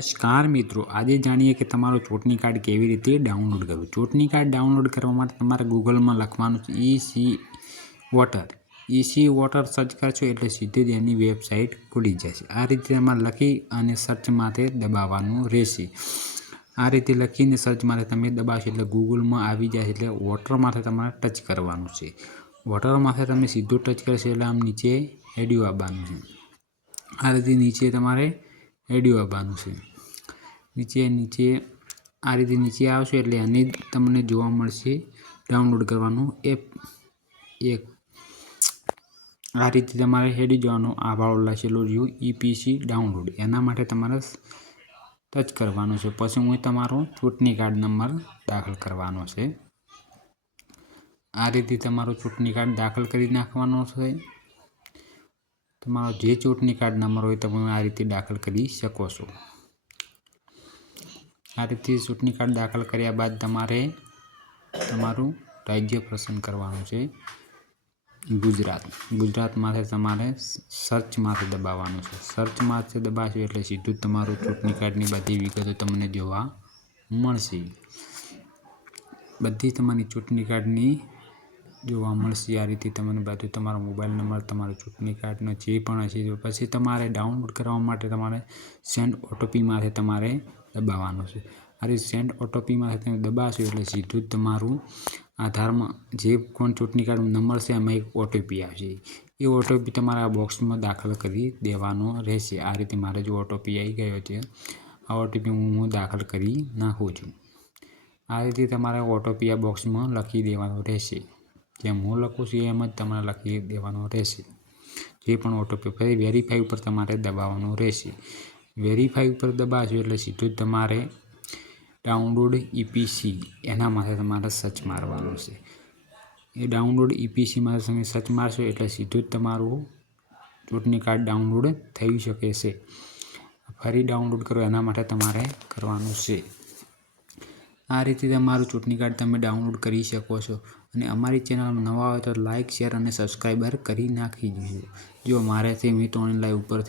નમસ્કાર મિત્રો, આજે જાણીએ કે તમારું ચૂંટણી કાર્ડ કેવી રીતે ડાઉનલોડ કરવું। ચૂંટણી કાર્ડ ડાઉનલોડ કરવા માટે તમારે ગૂગલમાં લખવાનું છે ઈ વોટર સર્ચ કરશો એટલે સીધી જ એની વેબસાઇટ ખુલી જશે। આ રીતે તમારે લખી અને સર્ચ માટે દબાવવાનું રહેશે। આ રીતે લખીને સર્ચ માટે તમે દબાવશો એટલે ગૂગલમાં આવી જશે। એટલે વોટર માથે તમારે ટચ કરવાનું છે। વોટર માથે તમે સીધું ટચ કરશો એટલે આમ નીચે હેડ્યું આવવાનું છે। આ રીતે નીચે તમારે હેડ્યું આવવાનું છે। નીચે આ રીતે નીચે આવશો એટલે આની તમને જોવા મળશે ડાઉનલોડ કરવાનું એપ। આ રીતે તમારે હેડી જવાનું આ વાળો લખેલું રહ્યું ઈપીસી ડાઉનલોડ, એના માટે તમારે ટચ કરવાનું છે। પછી હું તમારો ચૂંટણી કાર્ડ નંબર દાખલ કરવાનો છે। આ રીતે તમારો ચૂંટણી કાર્ડ દાખલ કરી નાખવાનો છે। તમારો જે ચૂંટણી કાર્ડ નંબર હોય તમે આ રીતે દાખલ કરી શકો છો। આ રીતે ચૂંટણી કાર્ડ દાખલ કર્યા બાદ તમારે તમારું રાજ્ય પસંદ કરવાનું છે ગુજરાત। ગુજરાતમાંથી તમારે સર્ચ માથે દબાવવાનું છે। સર્ચ માથે દબાવશો એટલે સીધું જ તમારું ચૂંટણી કાર્ડની બધી વિગતો તમને જોવા મળશે। બધી તમારી ચૂંટણી કાર્ડની જોવા મળશે। આ રીતે તમને બધું તમારો મોબાઈલ નંબર, તમારો ચૂંટણી કાર્ડનો જે પણ હશે પછી તમારે ડાઉનલોડ કરવા માટે તમારે સેન્ડ ઓટીપી માથે તમારે દબાવવાનું છે। આ રીતે સેન્ડ ઓટીપી માથે તમે દબાવશો એટલે સીધું જ તમારું આધારમાં જે પણ ચૂંટણી કાર્ડ નંબર છે એમાં એક ઓટીપી આવશે। એ ઓટીપી તમારે આ બોક્સમાં દાખલ કરી દેવાનો રહેશે। આ રીતે મારે જો ઓટીપી આવી ગયો છે, આ ઓટીપી હું દાખલ કરી નાખું છું। આ રીતે તમારે ઓટીપી આ બોક્સમાં લખી દેવાનો રહેશે। જેમ હું લખું છું એમ જ તમારે લખી દેવાનો રહેશે જે પણ ઓટીપી। પછી વેરીફાઈ ઉપર તમારે દબાવવાનું રહેશે। વેરીફાઈ ઉપર દબાવશો એટલે સીધું જ તમારે ડાઉનલોડ ઈપીસી એના માટે તમારે સર્ચ મારવાનું છે। એ ડાઉનલોડ ઈપીસી માટે તમે સર્ચ મારશો એટલે સીધું જ તમારું ચૂંટણી કાર્ડ ડાઉનલોડ થઈ શકે છે। ફરી ડાઉનલોડ કરો એના માટે તમારે કરવાનું છે। આ રીતે તમારું ચૂંટણી કાર્ડ તમે ડાઉનલોડ કરી શકો છો। અને અમારી ચેનલમાં નવા હોય તો લાઇક, શેર અને સબસ્ક્રાઈબર કરી નાખી દેજો। જો મારેથી મિત્રો ઓનલાઈન ઉપરથી